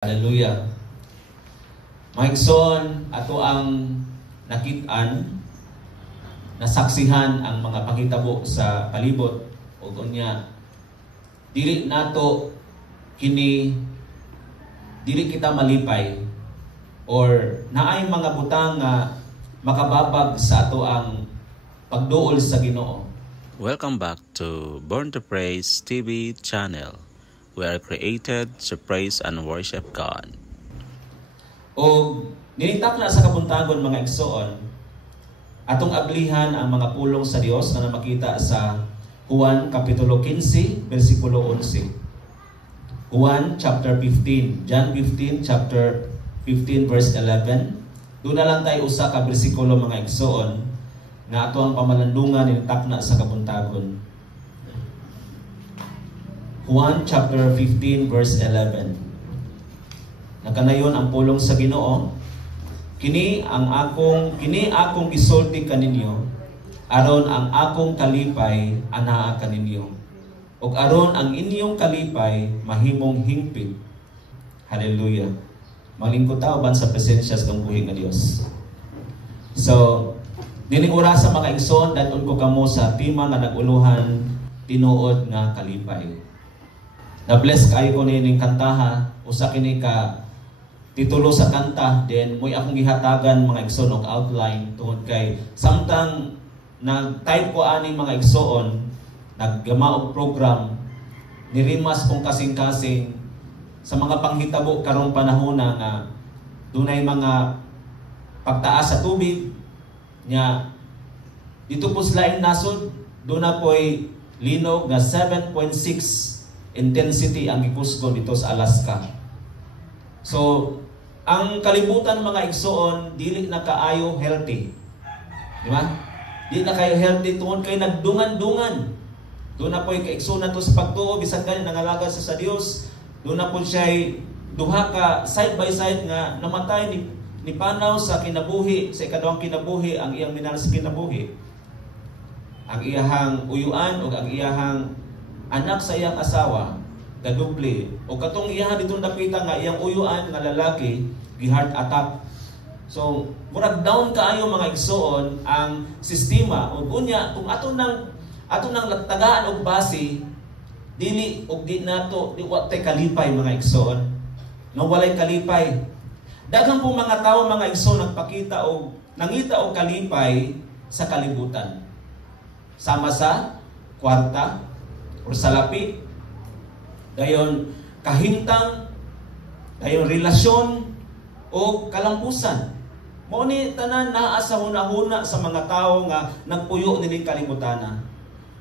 Hallelujah. Maigsoon ato ang nakit-an, nasaksihan ang mga panghitabo sa palibot ug unya dili nato kini dili kita malipay or naay mga butang nga makababag sa ato ang pagduol sa Ginoo. Welcome back to Born to Praise TV channel. We are created to praise and worship God. O ninitak na sa kabuntagon mga igsoon, atong ablihan ang mga pulong sa Dios na makita sa Juan Kapitulo 15, versikulo 11. Juan chapter 15, John 15, chapter 15, verse 11. Doon na lang tayo usa ka bersikulo mga igsoon na ato ang pamalandungan ninitak na sa kabuntagon. Juan chapter 15 verse 11. Nakanayon ang pulong sa Ginoo. Kini akong gisulti kaninyo aron ang akong kalipay anaa kaninyo. Ug aron ang inyong kalipay mahimong hingpit. Hallelujah. Malingkod ta uban sa presensya sa buhi nga Dios. So, dining oras sa mga igsoon dadon ko kamo sa tema nga naguluhan tinuod nga kalipay. Na-bless kayo ko nining kantaha, usa kini ka titulo sa kanta, then mo'y akong gihatagan mga igsoon og outline tungod kay samtang nag-type ko aning mga igsoon, naggama og program, nirimas kong kasing-kasing sa mga panghitabo karong panahon nga dunay mga pagtaas sa tubig nya dito po sa laing nasod, doon na po'y linog na 7.6 intensity ang gikusgo dito sa Alaska. So, ang kalibutan mga igsoon, dili na kaayo healthy. Di ba? Dili na kayo healthy tungod kay nagdungan-dungan. Doon na po'y kaigsoon na to sa pagtuo, bisan gani nangalagad sa Dios. Doon na po siya'y duha ka side by side nga namatay ni panaw sa kinabuhi, sa ikaduhang kinabuhi, ang iyang minahal sa kinabuhi. Ang iyahang uyuan o ang iyahang anak sa iyang asawa, gaduble. O katong iyahan ditong dapita nga iyang uyuan nga lalaki, gi-heart attack. So, murag down kaayo mga igsoon ang sistema. O unya, kung ato nang tagaan og base, dili og di nato, di watay kalipay mga igsoon. No walay kalipay. Daghang po mga tao mga igsoon nagpakita og nangita og kalipay sa kalibutan. Sama sa kwarta, o salapi, dayon kahintang, dayon relasyon o kalampusan. Mao ni tanan naa sa hunahuna sa mga tawo nga nagpuyo nining kalibutan.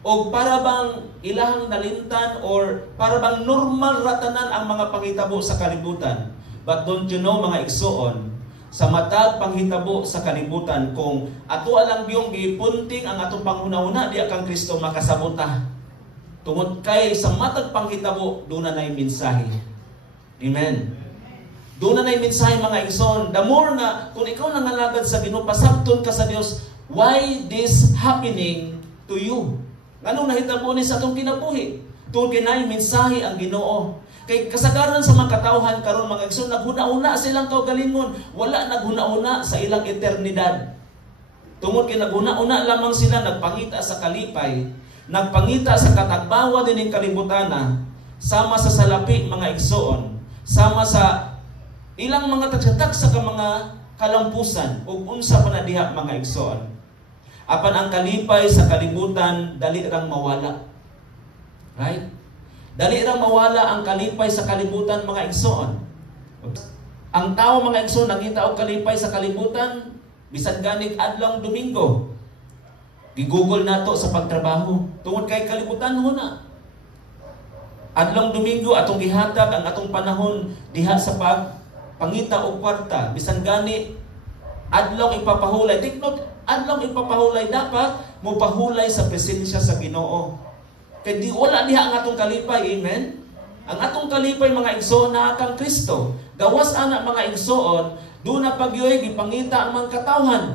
O para bang ilahang nalintan or para bang normal ratanan ang mga panghitabo sa kalibutan. But don't you know mga igsoon, sa matag panghitabo sa kalibutan kung ato alang biyong gipunting ang atong panghunahuna di kang Kristo makasabota. Tungod kay sa matag panghitabo, doon na na'y mensahe. Amen. Doon na na'y mensahe mga igsoon. The more nga, kung ikaw nangalagad sa Ginoo, pasabton ka sa Dios, why this happening to you? Anong nahitabo ni sa atong kinabuhi? Tungod kay na'y mensahe ang Ginoo. Kay kasagaran sa mga katawhan karon mga igsoon, naghuna-una silang kaugalingon. Wala naghuna-una sa ilang eternidad. Tungod kay naghuna-una lamang sila, nagpangita sa kalipay, nagpangita sa katagbawa din ng kalibutana, sama sa salapi mga igsoon, sama sa ilang mga tagsatak sa mga kalampusan o unsa pa na diha mga igsoon. Apan ang kalipay sa kalibutan dali rang mawala. Right? Dali rang mawala ang kalipay sa kalibutan mga igsoon. Ang tao mga igsoon nangita og kalipay sa kalibutan bisan ganig adlong Domingo. Gi-google nato sa pagtrabaho. Tungod kay kalibutan na. Adlong Domingo atong gihatag ang atong panahon diha sa pangita og kwarta. Bisan gani adlong ipapahulay. Take note, adlong ipapahulay dapat mo pahulay sa presensya sa Ginoo. Kay di wala diha ang atong kalipay, amen. Ang atong kalipay mga igsoon na kang Kristo. Gawas ana mga igsoon, do na pagyoy gipangita ang mga katawhan.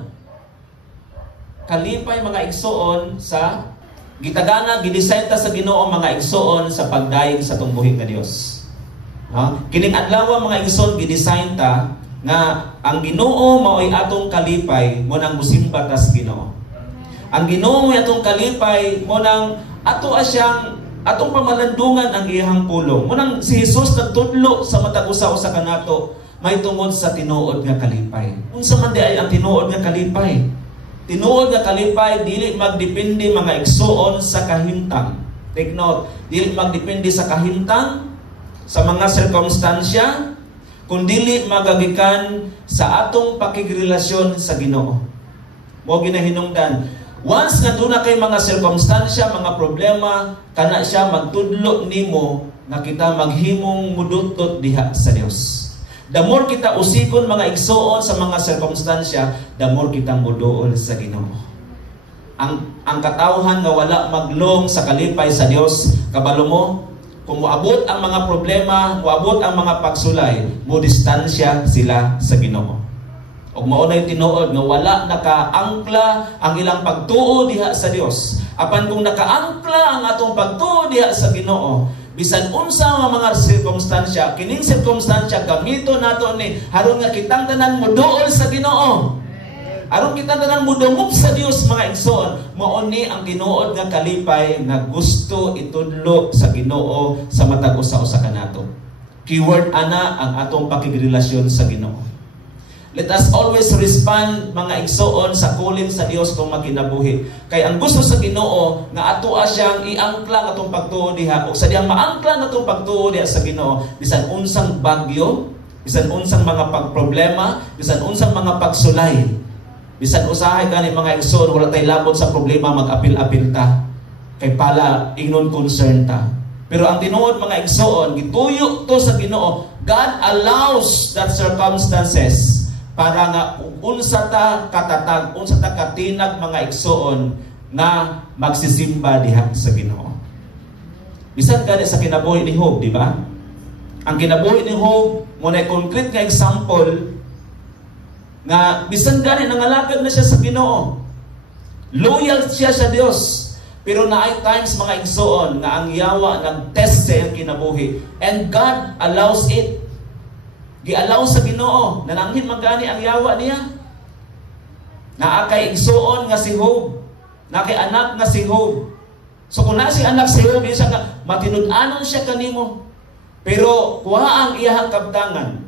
Kalipay mga igsoon sa gitagana gidesign ta sa Ginoo mga igsoon sa pagdayeg sa tungbuhin nga Dios. Kining adlaw mga igsoon gidesign ta nga ang Ginoo mao'y atong kalipay mo nang musimba tas Ginoo. Ang Ginoo mo'y atong kalipay mo nang ato asyang atong pamalandungan ang iyang pulong. Mo nang si Jesus nagtudlo sa matag usa-usa kanato may tungod sa tinuod nga kalipay. Unsa man di ay ang tinuod nga kalipay? Tinuod nga kalipay dili magdepende mga igsoon sa kahimtang. Take note, dili magdepende sa kahimtang, sa mga sirkumstansya, kundi magagikan sa atong pakigrelasyon sa Ginoo. Mo ginahinungdan. Once nga doon na kay mga sirkumstansya, mga problema, kana siya magtudlo nimo nga kita maghimong mudutot diha sa Dios. The more kita usikon mga igsoon sa mga sirkumstansya, the more kita muduol sa Ginoo. Ang katawhan nga wala maglong sa kalipay sa Dios, kabalo mo, kung moabot ang mga problema, moabot ang mga pagsulay, mo distansya sila sa Ginoo. Og mao na yung tinuod nga wala nakaangkla ang ilang pagtuo diha sa Dios. Apan kung nakaangkla ang atong pagtuo diha sa Ginoo, bisan unsa nga mga sirkumstansya, kining sirkumstansya gamito nato ni aron nga kitang tanan moduol sa Ginoo. Aron kita tanan mudungog sa Dios mga igsoon, mao ni ang tinuod nga kalipay nga gusto itudlo sa Ginoo sa matag usa-usa kanato. Keyword ana ang atong pakigrelasyon sa Ginoo. Let us always respond mga igsoon sa kulin sa Dios kung makinabuhi. Kay ang gusto sa Ginoo nga ato siyang iangkla atong pagtuo diha ug sa diyang maangkla atong pagtuo diha sa Ginoo bisan unsang bagyo, bisan unsang mga pagproblema, bisan unsang mga pagsulay. Bisan usahay gani mga igsoon wala tay labot sa problema mag-apil-apil ta. Kay pala ingnon concern ta. Pero ang tinuod mga igsoon gituyo to sa Ginoo. God allows that circumstances para nga unsa ta katatag, unsa ta katinag mga igsoon na magsisimba diha sa Ginoo. Bisan gani sa kinabuhi ni Job, di ba? Ang kinabuhi ni Job mo na concrete nga example nga bisan gani nangalagad na siya sa Ginoo. Loyal siya sa Dios. Pero naay times mga igsoon nga ang yawa nag-test sa iyang kinabuhi and God allows it. Gialaw sa Ginoo, nananghin magani ang yawa niya. Naakay igsoon nga si Job, nakay anak nga si Job. So kung na si anak si Job, siya nga matinud-anon siya kanimo. Pero kuha ang iyang kabtangan,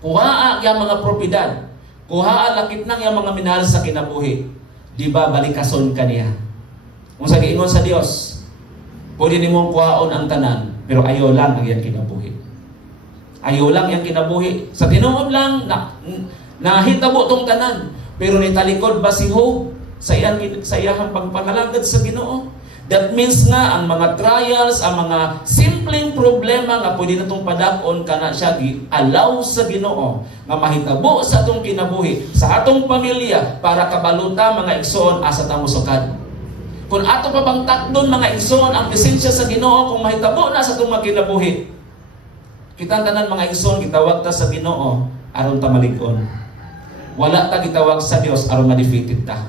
kuha ang iyang mga propiedad, kuha ang lakit ng iyang mga minahal sa kinabuhi. Di ba balikason kaniya? Kung sa giingon sa Dios, pwede nimong kuhaon ang tanan, pero ayaw lang ang iyang kinabuhi. Ayaw lang yung kinabuhi. Sa tinuod lang, nahitabo tong tanan. Pero nitalikod ba si Job sa iyang pagpangalagad sa Ginoo? That means nga, ang mga trials, ang mga simpleng problema nga pwede na itong padakon ka na siya allow sa Ginoo nga mahitabo sa atong kinabuhi, sa atong pamilya, para kabaluta mga igsoon asa tang musukad. Kung ato pa bang takdon mga igsoon ang presensya sa Ginoo kung mahitabo na sa atong mga kinabuhi, kita tanan mga igsoon gitawag ta sa Ginoo aron ta malig-on. Wala ta gitawag sa Dios aron ma-defeated ta.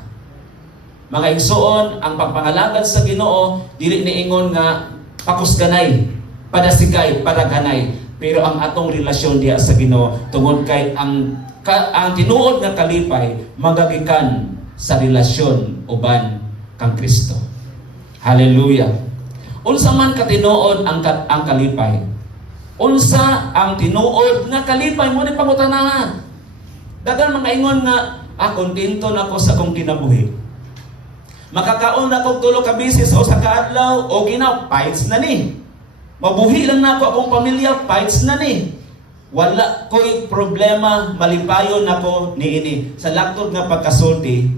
Mga igsoon, ang pagpangalagad sa Ginoo dili niingon nga pakusganay, padasigay, padaganay. Pero ang atong relasyon diha sa Ginoo tungod kay ang tinuod nga kalipay magagikan sa relasyon uban kang Kristo. Hallelujah. Unsa man katinuod ang kalipay? Unsa ang tinuod nga kalipay mo ni pangutanahan? Dagan mga ingon nga, kontento na ako sa akong kinabuhi. Makakaon na akong tulo ka bisis o sa kaadlaw, o ginaw, fights na ni. Mabuhi lang na ako akong pamilya, fights na ni. Wala ko'y problema, malipayon na ko niini. Sa laktod nga pagkasulti,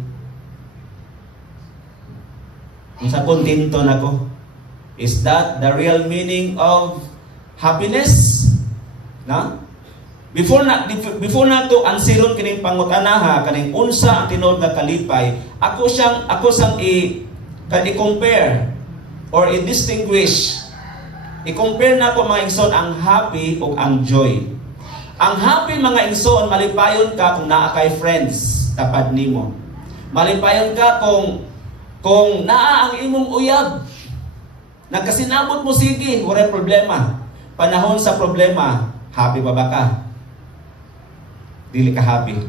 sa kontento na ko. Is that the real meaning of happiness? Na? Before na to ansiron kining pangutanaha kaning unsa ang tinuod nga kalipay, ako sang i-compare or i-distinguish. I-compare na ko mga igsoon ang happy o ang joy. Ang happy mga igsoon, malipayon ka kung naa kay friends tapad nimo. Malipayon ka kung naa ang imong uyab. Nagkasinabot mo sige, wala problema. panahon sa problema, happy pa ba ka? Dili ka happy.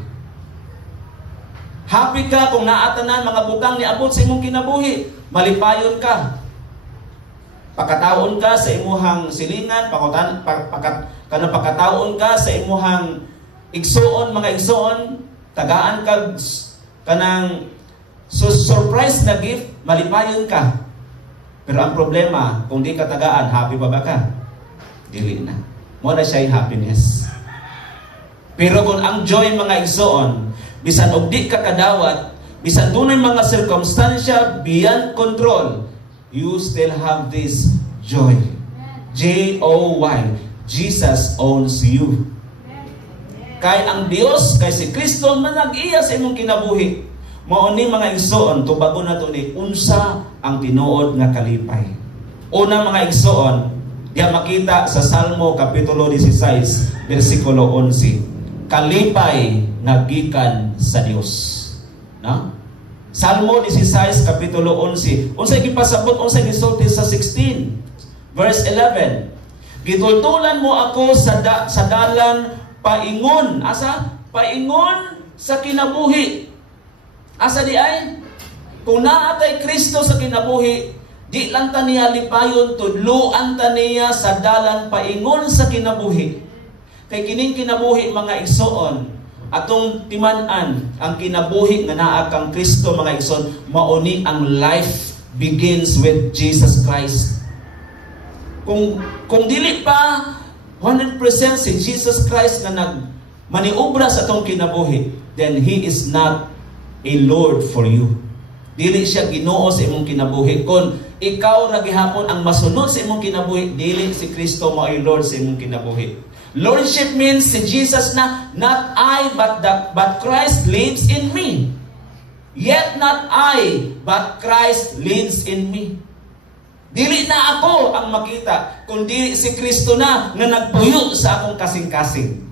Happy ka kung naatanan mga butang ni abot sa imong kinabuhi, malipayon ka. Pakataon ka sa imuhang silingan, pakataon ka sa imuhang igsoon, mga igsoon, tagaan ka kanang surprise na gift, malipayon ka. Pero ang problema, kung di ka tagaan, happy pa ba ka? Dili na. Mo na siya'y happiness. Pero kung ang joy mga igsoon, bisan og di ka kadawat, bisan dunay mga circumstansya beyond control, you still have this joy. J-O-Y. Jesus owns you. Kay ang Dios, kay si Kristo manag-iya sa imong kinabuhi. Mao ni mga igsoon, tubagon na to ni unsa ang tinuod nga kalipay. Una mga igsoon, diya makita sa Salmo kapitulo 16, bersikulo 11. Kalipay nga gikan sa Dios. No? Salmo 16 kapitulo 11. Unsay gipasabot, unsay gisulti sa 16 verse 11. Gitultulan mo ako sa dalan paingon. Asa? Paingon sa kinabuhi. Asa di ay? Kung naatay Kristo sa kinabuhi, di lang ta niya lipayon, tudluan ta niya sa dalan paingon sa kinabuhi. Kay kining kinabuhi mga igsoon, atong timan-an ang kinabuhi nga naa kang Kristo mga igsoon, mauni ang life begins with Jesus Christ. Kung dili pa 100% si Jesus Christ nga maniobra sa atong kinabuhi, then He is not a Lord for you. Dili siya Ginoo sa imong kinabuhi. Kung ikaw ra gihapon ang masunod sa imong kinabuhi, dili si Kristo mo ay Lord sa imong kinabuhi. Lordship means si Jesus na, not I, but Christ lives in me. Yet not I, but Christ lives in me. Dili na ako ang makita, kundi si Kristo na nagpuyo sa akong kasing-kasing.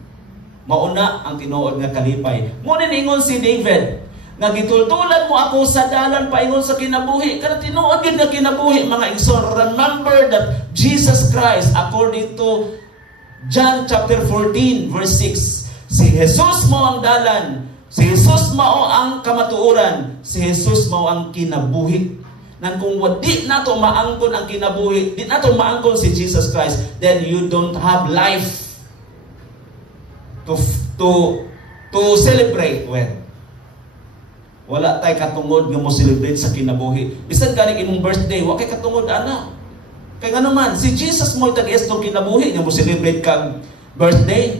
Mauna ang tinuod nga kalipay. Muna ningon si David, nga gitultulan mo ako sa dalan paingon sa kinabuhi. Kana tinuod gid nga kinabuhi mga igsoon. Remember that Jesus Christ, according to John chapter 14 verse 6, si Jesus mo ang dalan, si Jesus mao ang kamatuoran, si Jesus mao ang kinabuhi. Nan kung wadi nato maangkon ang kinabuhi, di nato maangkon si Jesus Christ, then you don't have life to celebrate with. Wala tay katungod nga mo celebrate sa kinabuhi. Bisan gani imong birthday, wa kay katungod ana. Kay nga naman, si Jesus mo tag-estong kinabuhi nga mo celebrate kang birthday.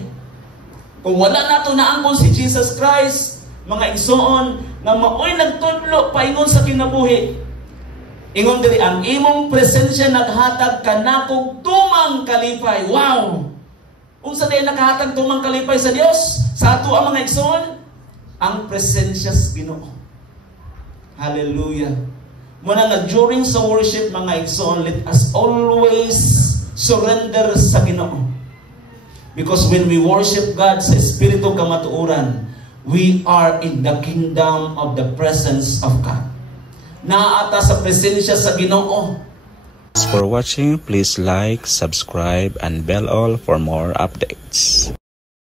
Kung wala nato naangkon si Jesus Christ, mga igsoon, nga maoy nagtudlo paingon sa kinabuhi. Ingon diri ang imong presensya naghatag kanako tumang kalipay. Wow! Unsa day nakahatag tumang kalipay sa Dios? Sa ato ang mga igsoon, ang presensya sa Ginoo. Hallelujah. Muna nga during sa worship mga igsoon, let us always surrender sa Ginoo. Because when we worship God sa Espiritu kamatuoran, we are in the kingdom of the presence of God. Naata sa presensya sa Ginoo. Thanks for watching. Please like, subscribe, and bell all for more updates.